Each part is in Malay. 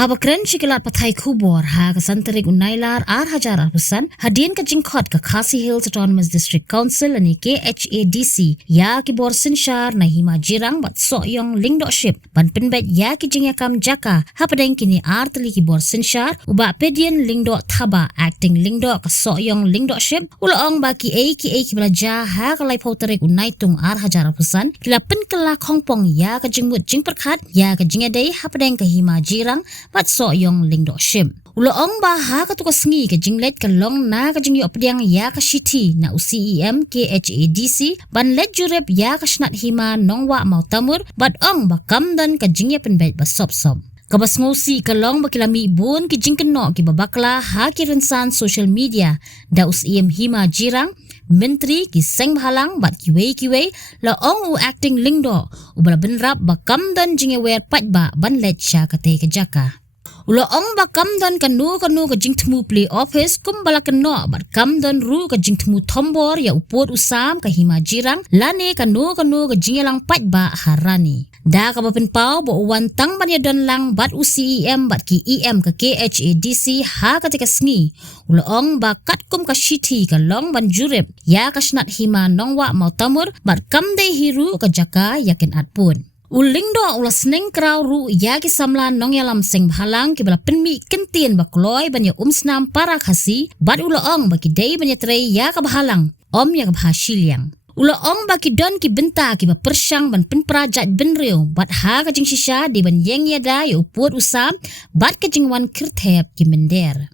Habakran shikilat pathai kubor ha kasantarik unailar hajar pesan hadin ke jingkot ke Khasi Hills Autonomous District Council ani KHADC ya ki bor sinshar na hima jirang bat soyong lingdokship ban penbet ya ki jingyakam jaka hapadeng kini artli ki bor sinshar uba pedian lingdok thaba acting lingdok ke soyong lingdokship ulong baki ki belajar ha kalai pauterik unaitung hajar pesan kila penkela kongpong ya ke jingmut jingperkhat ya ke jingadei hapadeng ke hima jirang bat soyong lingdokship uloong baha katukas ngi ke jinglet ke long na ke jingyok pediang ya ke shiti na UCEM KHADC ban let jurep ya ke shnat hima nongwa mau tamur bat ong bakam dan ke jingya penbet basop-sop kabas ngosi ke long bakilami bun ke jingkenok ki babakla ha ki rensan social media da UCEM hima jirang Menteri ki seng bahalang bat kiwei la ong u acting lingdo ubala benrap bakam dan jingewer patba ban let sya kate ke jaka ulo ong bakam dan kanu ke jingtemu play office kum bala keno bat kam dan ru ke jingtemu tombor ya upot usam ke hima jirang lane kanu ke jingelang patba harani da ka bapen pau bo wan tang ban ya don lang bat UCEM bat ki EM ke KHADC ha ka tika sngi ulo ong ba kat kum ka shiti ka long ban jurep ya ka snat hima nongwa mau tamur bat kam de hiru ke jaka yakin atpun ulingdo ula sneng kraw ru ya ki samla nong yalam seng bhalang ki bala penmi kentien bakloi ban ya snam para khasi bat ulo ong ba ki dei ban ya trei ya ka bhalang om ya ka bhashiliang ulo ong baki don ki benta ki ba persyang ban penprajat benreu bat ha ka jing shisha di ban yeng yada ya uput usam bat ka jing wan kirthep ki mender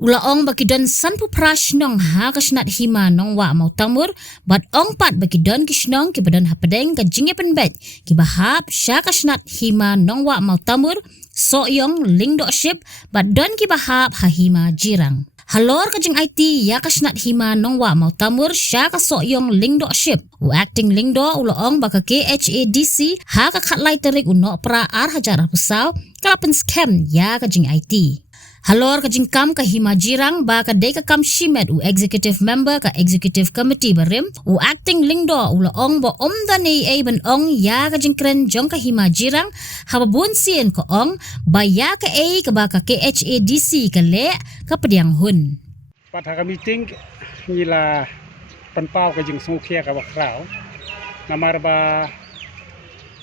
ulo ong baki don sanpu prash nong ha ka shnat hima nong wa mau tamur bat ong pat baki don ki shnong ki badan hapadeng ka jingya penbet ki bahap sya ka shnat hima nong wa mau tamur soyong lingdokship bat don ki bahap ha hima jirang halor ka jing IT ya ka shnat hima nongwa mau tamur sya ka soyong lingdokship u acting lingdo ulo ong baka KHADC ha ka khatlai terik uno pra hajar pusau kalapen scam ya ka jing IT halor ka jing kam ka hima jirang ba ka dei ka kam shimet u executive member ka executive committee barim u acting lingdo ulo ong bo omdan ei ban ong ya ka jing kren jong ka hima jirang hababun sien ko ong ba ya ka ei ka ba ka KHADC ka le ka pediang hun pada ka meeting nila penpau ka jing smukia ka bakrao namar ba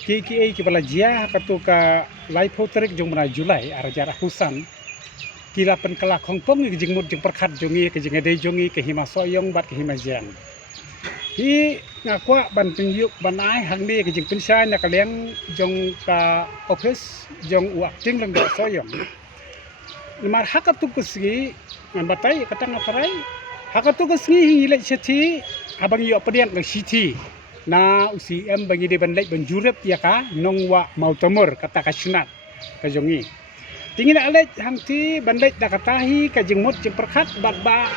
KKA ki bala jia ka tu ka lai photorik jong mana Julai arajara husan kila penkala kongpong ki jingmut jing perkhat jongi ke jingadei jongi ke hima soyong bat ke hima jiang hi ngakwa ban pengyuk ban ai hangni ke jing pensai na kaleng jong ka office jong u acting lang soyong limar hakatu kusgi ngambatai katang aparai hakatu kusgi hingilek sethi abang yo pedian ke siti na UCM bagi de ban lek ban jurep ya ka nongwa mau tamur kata kasnat ka jongi tingin alek hamti bandai dah katahi ka jengmut jeng perkhat bat ba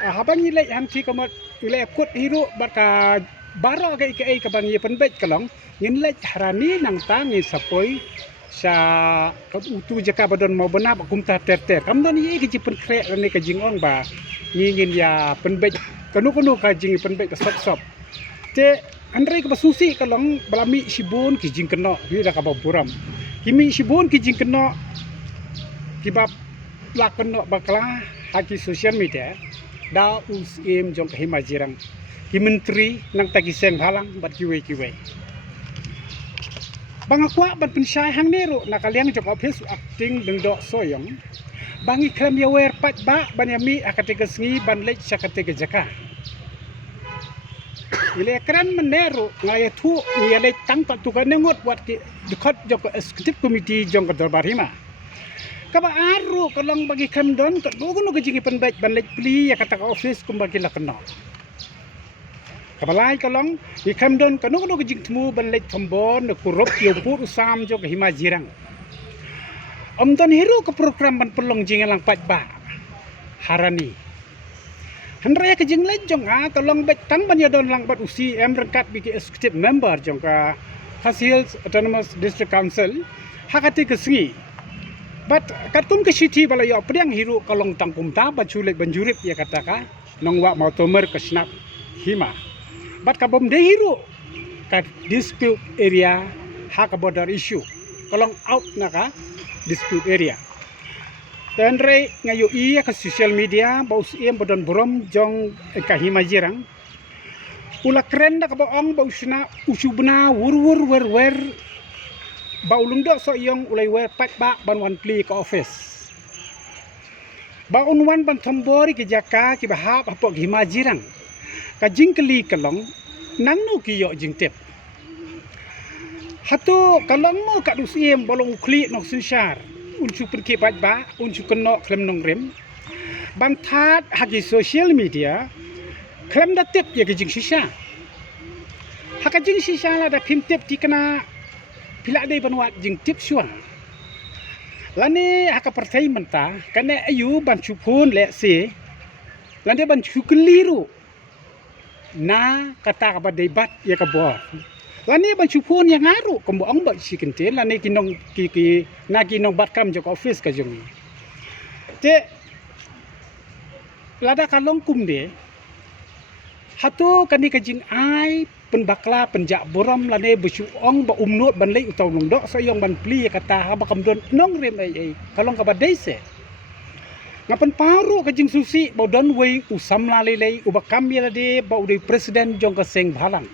habang ilek hamti kamot ilek kut hiru bat ka baro ka ikai ka bang ye penbet kalong ngin lek harani nang tangi sapoi sa utu jaka badon mau bena kumta ter kamdon ye ki jipen krek ni ka jingong ba ngin ya penbet kanu ka jing penbet ka sop te andre ka basusi kalong balami sibun ki jing keno hi da ka baburam kimi sibun ki jing keno kibab lakon no bakla haki social media da UCM jong ka hima jirang ki menteri nang tagi seng halang bat kiwe bangakwa ban pensai hang neru nakaliang jong office acting dengdo soyong bangi klem ya wer pat ba ban yami akatega sngi ban lech sakatega jaka ile kran meneru ngaya tu ngaya tang pat tu kan ngot buat ki dekot jong executive committee jong ka darbar hima kaba aru kalong bagi kandon ka duguno ka jingi penbait ban lek pli ya kata ka office kum bagi la kena kabalai kalong i kandon ka duguno ka jing temu ban lek tombon ku rop yo pur usam jo ka hima jirang amdan hiru ka program ban pelong jingelang pat ba harani hanraya ka jing lek jong kalong bet tang ban ya don lang bat UCM rengkat bigi executive member jong ka Khasi Hills Autonomous District Council hakati ka sngi bat katum ke siti bala yo pediang hiru kalong tangkum ta bachulek banjurip ya kataka nongwa mau tomer ke snap hima bat kabom de hiru ka dispute area hak border issue kalong out naka dispute area. Dan re ngayu iya ke social media bau siem bodon borom jong kahima jirang. Ula keren dak baong bau sina usubna wur bau lungdo so yong ulai wer pat ba ban wan pli ke office. Bau unwan ban tombori ke jaka ki bahap apok hima jirang. Ka jingkeli kalong nang nu ki yo jing tep. Hatu kalong mo ka dusiem bolong ukli nok sunshar. Uncu pergi ba, uncu kena klem nong rem. Bantat hagi social media, klem da tip ya kejing sisa. Haka jing sisa lah da pim tip di kena pilak day banwat jing tip suang. Lani haka pertai mentah, kena ayu bancu pun lek se, lani bancu keliru. Na kata kaba debat ya kabor. Lani bancu pun yang ngaru kemboong bak si kentil lani kinong na kinong batkam jok office ka jong. Te lada kalong kum de. Hatu kani kajing ai penbakla penjak boram lani besuong ba umnut ban lei utau nong dok sayong ban pli kata ha bakam don nong rem ai kalong ka badai se. Ngapan paru kajing susi ba don wei usam la lei ubakam ya de ba udai presiden jong ka seng balang.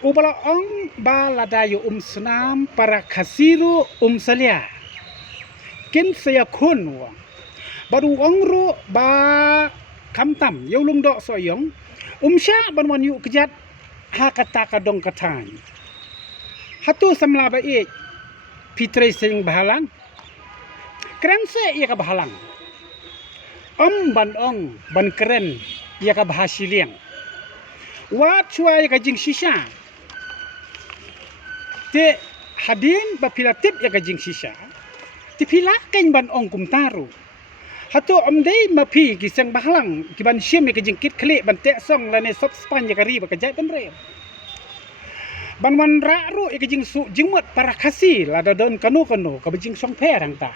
Ubala ong ba ladayo senam para kasiru salia. Kin saya kun wa. Baru ong ru ba kamtam yaulung dok soyong. Sya ban wan yu kejat ha kata kadong katan. Hatu samla ba e pitre sing bahalang. Keren se ia ka bahalang. Ban ong ban keren ia ka bahasiliang. Wat cuai ka jing sisa. Te hadin ba pilatip ya kajing sisa. Ti pilakan ban ong kumtaru. Hatu omdei mapi kisang bahalang kiban syem ya kajing kit klik ban tek song lane sop span ya kari ba kajai ban re. Ban wan raru ya kajing su jingmot para kasih lada don kanu ka bajing song per hang ta.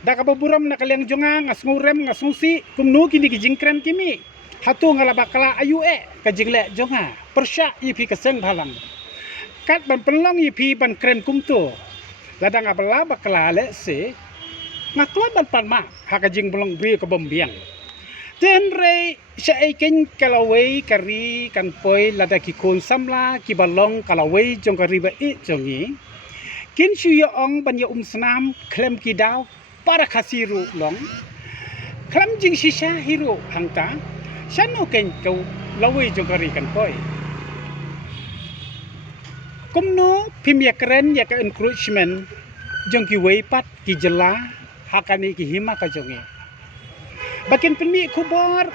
Da ka baburam na kaliang jonga ngas ngurem ngas ngusi kumnu kini kajing kren kimi. Hatu ngala bakala ayu kajing lek jonga. Persya ipi keseng bahalang. Kat ban pelong yipi ban keren kumto. Ladang abala bakala le se. Ngakla ban pan ma haka jing belong bri ke bombiang. Ten re syaiken kalawai kari kan poi lada ki kon samla ki balong kalawai jong kari ba i jongi. Kin syu ong ban ya senam klem ki daw para kasiru long. Klem jing sisa hiru hangta. Syanu ken kau lawai jong kari kan poi. Kumno pimya keren ya ka encouragement jong ki weipat ki jela hakani ki hima ka jongi. Bakin penmi kubar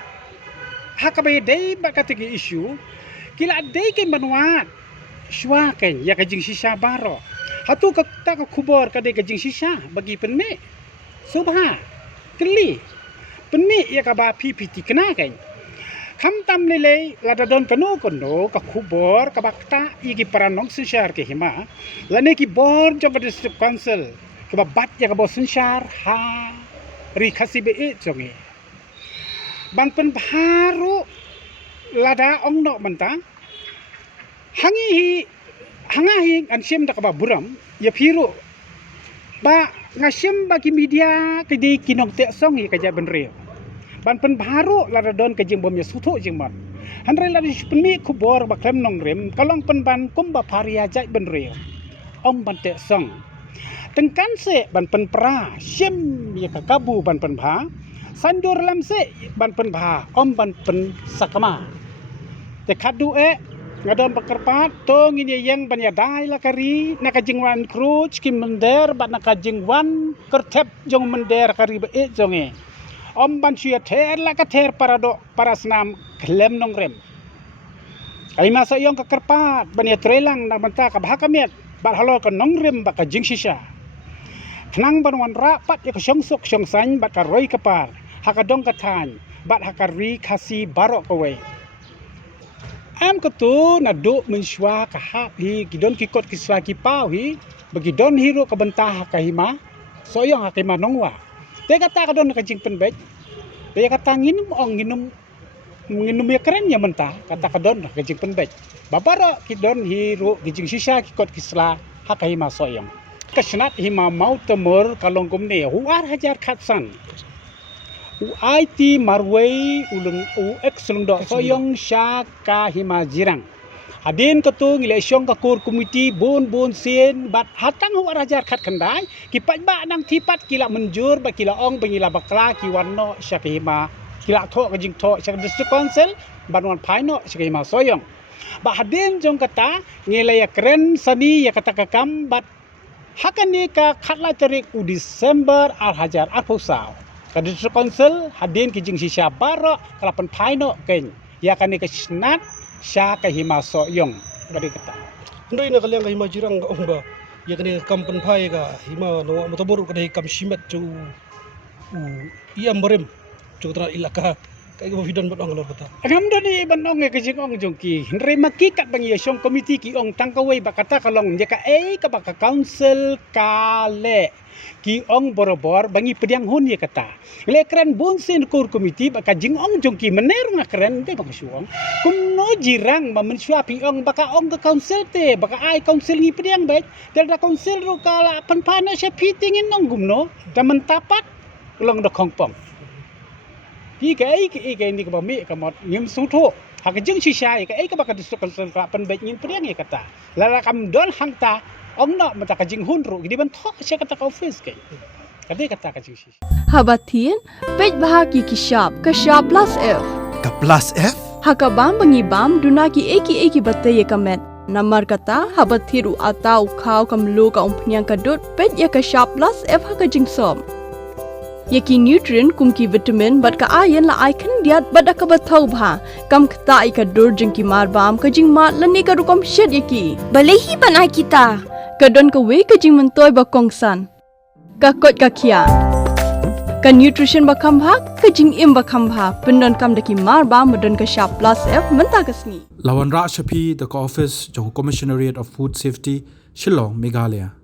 hakabai dai bakati ki isu kila dai ke manuat sywa ken ya ka jing sisa baro. Hatu ka ta ka kubar ka dai ka jing sisa bagi penmi. Subha keli penmi ya ka ba pipiti kena ken. Kamtam nilai lada don kanu ka kubor ka bakta iki paranong sunshar ke hima lane ki bor jong district council ke bat ya ka bo sunshar ha ri khasi be jongi bang pen baru lada ong no menta hangi an sim da ka ba buram ya piru ba ngasim bagi media ke di kinong te song ka ja benre ban pen baru lada don ke jing bomnya sutu jing man hanre lada penmi kubor ba klem nong rem kalong pen ban kum ba paria jai ben re om ban te song tengkan se ban pen pra sim ya ka kabu ban pen bha sandur lam se ban pen bha om ban pen sakama te khadu ngadon pekerpat to ngini yang ban ya dai la kari na ka jing wan kruj kim mender ban na ka jing wan kertep jong mender kari ba jonge om ban sia ter la ka ter para senam klem nong rem. Ai masa yong ka kerpat ban ya trelang na banta ka bahakamiat bal halo ka nong rem ba ka jing sisa. Knang ban wan rapat ya ka syongsok syongsan ba ka roi kapar haka dong ka tan bat haka ri kasi barok kowe. Am ko tu na do mensywa ka hap hi gidon kikot kiswa ki pau hi bagi don hiro ka bantah ka hima soyong ha kima nongwa. Dia kata kadon ka jing penbej. Dia kata nginum ya keren ya mentah kata kadon ka jing penbej. Babara kidon hiru gijing sisa kikot kisla hakai masoyong. kasnat hima mau temur kalong kumne huar hajar khatsan IT marwei ulung selung dok soyong syaka hima jirang adin ketu election ka kor komiti bon sen bat hatang huar hajar khat khandai ki pat ba nang tipat kila menjur ba kila ong bangila bakla ki wanno syaka hima kila tho ka jing tho syaka district council banwan phaino syaka hima soyong ba hadin jong kata ngilaya keren sani ya kata kakam bat hakani ka khatla tarik u Disember hajar arpusau ka district council hadin ki jing sisya barok kalapan phaino ken ya kani ka snat sya ka hima soyong bari kata ndoi na kalyang ka hima jirang ka ongba ya kani kampan phai ka hima no motabor ka dai kam simet chu iam barem chu tra ilaka kai ko hidan bat ong lor kata agam doni banong ke jing ong jongki hre makikat bang yesong komiti ki ong tangkawai bakata kalong jeka ka baka council kale ki ong borobor bangi pediang hun ye kata le keren bunsen kor komiti baka jing ong jongki mener nga keren de bang suong kumno jirang mamensua pi ong baka ong ke council te baka ai council ni pediang baik dalda council ro kala panpana sya pitingin ong gumno damen tapat long do kongpong ki ni ka bami ka mot ngim sutho ha ka jing sisai ka ka baka district council ka pan baik ngin pediang ye kata lala kam don hangta ong no mata ka jing hun ro di ban tho sya kata ka office kai kade kata ka jing sisai Habatin, pej bahaki ki sharp plus F. Ka plus F? Hakabam bangi bam dunaki eki bataye kamet. Namar kata habathiru atau khau kam lo ka umpnyang kadut pej ya ka sharp plus F haka jing som. Yaki nutrient kumki vitamin bat ka iron la icon diat bat ka bathau bha kam khta ai ka dur jing ki mar bam ka jing mat lani ka rukom shed yaki. Balehi banai kita. Kadon ka we ka jing mentoy ba kongsan. Ka kot ka kia. Ka nutrition ba kambha ka jing im ba kambha pendon kam daki mar ba madon ka sharp plus F menta kasni. Lawan Ra Shapi, the office, Johor Commissionariat of Food Safety, Shillong, Meghalaya.